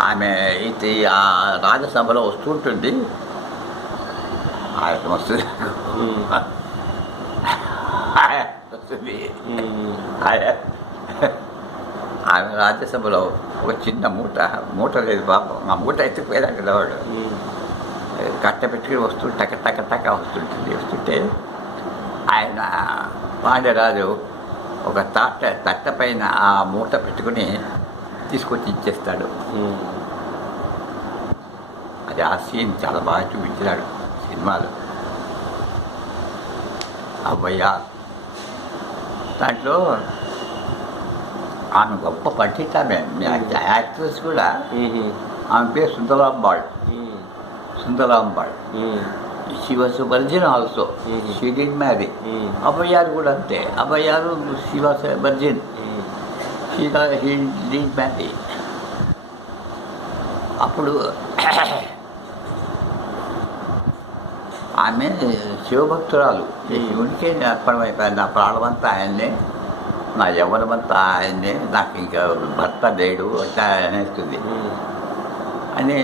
ఆమె ఇది ఆ రాజ్యసభలో వస్తుంటుంది. ఆయన వస్తుంది వస్తుంది. ఆమె రాజ్యసభలో ఒక చిన్న మూట లేదు పాపం. ఆ మూట ఎత్తుకుపోయేదాకా వెళ్ళేవాడు. కట్ట పెట్టుకుని వస్తుంటే టక టక టక వస్తుంటే ఆయన పాండ్యరాజు ఒక తట్ట పైన ఆ మూట పెట్టుకుని తీసుకొచ్చి ఇచ్చేస్తాడు. అది ఆ సీన్ చాలా బాగా చూపించినాడు సినిమాలో. అవ్వయ్యా దాంట్లో ఆమె గొప్ప పండిత. ఆమె యాక్ట్రెస్ కూడా. ఆమె పేరు Sundarambal. She was virgin also. She did marry. అభయారు కూడా అంతే. అభయారు she was virgin. He did marry. అప్పుడు ఆమె శివభక్తురాలు. శివునికి అర్పణమైపోయింది. నా ప్రాణమంతా ఆయన్నే, నా యవ్వనమంతా ఆయన్నే, నాకు ఇంకా భర్త లేడు అనేస్తుంది అని